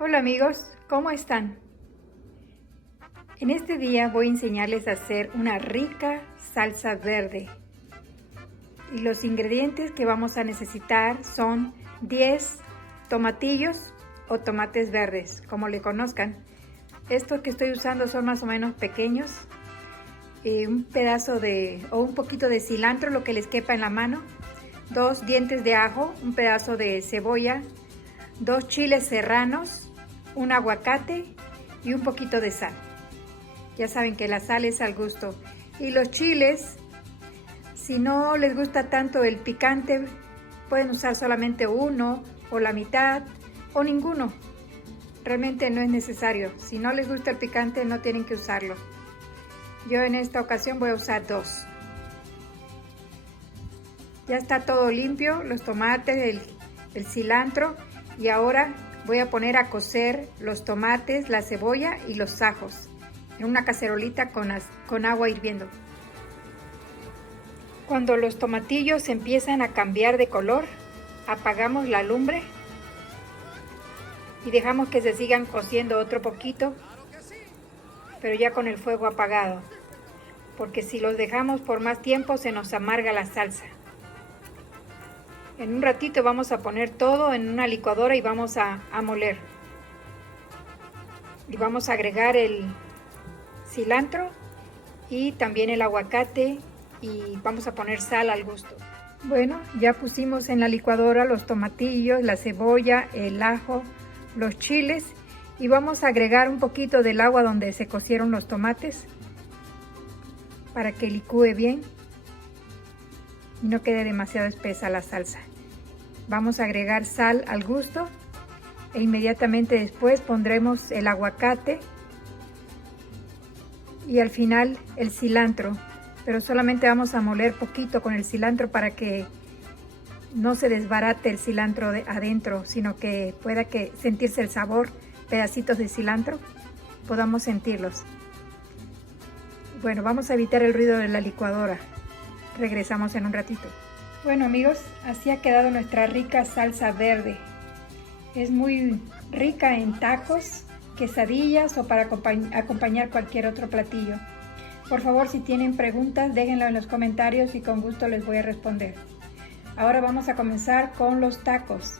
Hola amigos, ¿cómo están? En este día voy a enseñarles a hacer una rica salsa verde. Y los ingredientes que vamos a necesitar son 10 tomatillos o tomates verdes, como le conozcan. Estos que estoy usando son más o menos pequeños. Un pedazo o un poquito de cilantro, lo que les quepa en la mano. 2 dientes de ajo, un pedazo de cebolla, 2 chiles serranos, un aguacate y un poquito de sal. Ya saben que la sal es al gusto. Y los chiles, si no les gusta tanto el picante, pueden usar solamente uno o la mitad o ninguno. Realmente no es necesario. Si no les gusta el picante, no tienen que usarlo. Yo en esta ocasión voy a usar 2. Ya está todo limpio, los tomates, el cilantro, y ahora voy a poner a cocer los tomates, la cebolla y los ajos en una cacerolita con agua hirviendo. Cuando los tomatillos empiezan a cambiar de color, apagamos la lumbre y dejamos que se sigan cociendo otro poquito, pero ya con el fuego apagado, porque si los dejamos por más tiempo se nos amarga la salsa. En un ratito vamos a poner todo en una licuadora y vamos a moler. Y vamos a agregar el cilantro y también el aguacate y vamos a poner sal al gusto. Bueno, ya pusimos en la licuadora los tomatillos, la cebolla, el ajo, los chiles y vamos a agregar un poquito del agua donde se cocieron los tomates para que licúe bien y no quede demasiado espesa la salsa. Vamos a agregar sal al gusto e inmediatamente después pondremos el aguacate y al final el cilantro, pero solamente vamos a moler poquito con el cilantro para que no se desbarate el cilantro adentro, sino que pueda sentirse el sabor, pedacitos de cilantro, podamos sentirlos. Bueno, vamos a evitar el ruido de la licuadora. Regresamos en un ratito. Bueno amigos, así ha quedado nuestra rica salsa verde. Es muy rica en tacos, quesadillas o para acompañar cualquier otro platillo. Por favor, si tienen preguntas, déjenlo en los comentarios y con gusto les voy a responder. Ahora vamos a comenzar con los tacos.